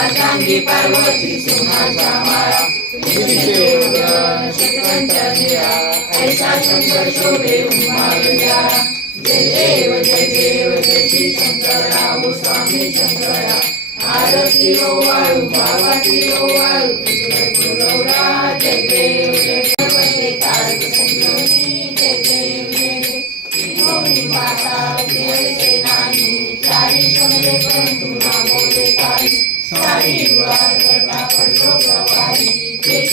असांगी पार्वती सुनाचा माळा ऐसा शंकर शोभे उमाल जाळा जय देव जय देव जय श्री शंकरा ओ स्वामी शंकरा आरती ओ वाळू बाबा ओ वाळू जय देव.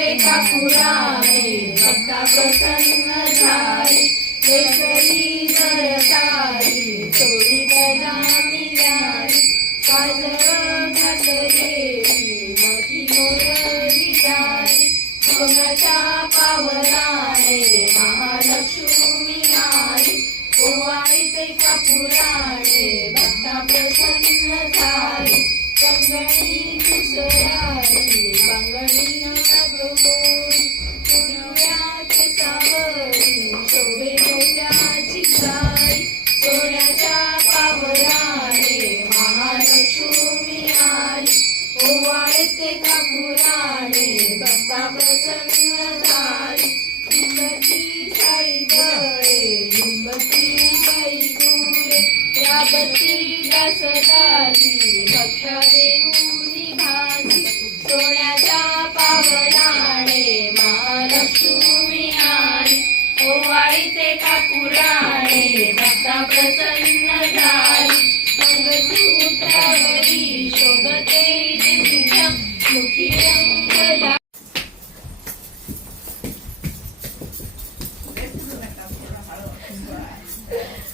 ते कापुराने भक्ता प्रसन्न झाली. केसरी जरतारी थोडी गदा मिळाली काजळ घातलेली मोठी मोरली जाली सोन्याच्या पावलाने महालक्ष्मी आली. ओवाळीते कापुराणे भक्ता प्रसन्न झाली. कंगणी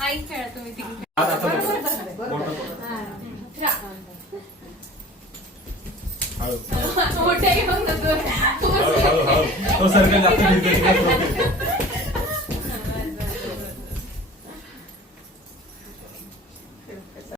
आई खेळा तुम्ही तिकडे मोठे घेऊन जातो. तो सर्कल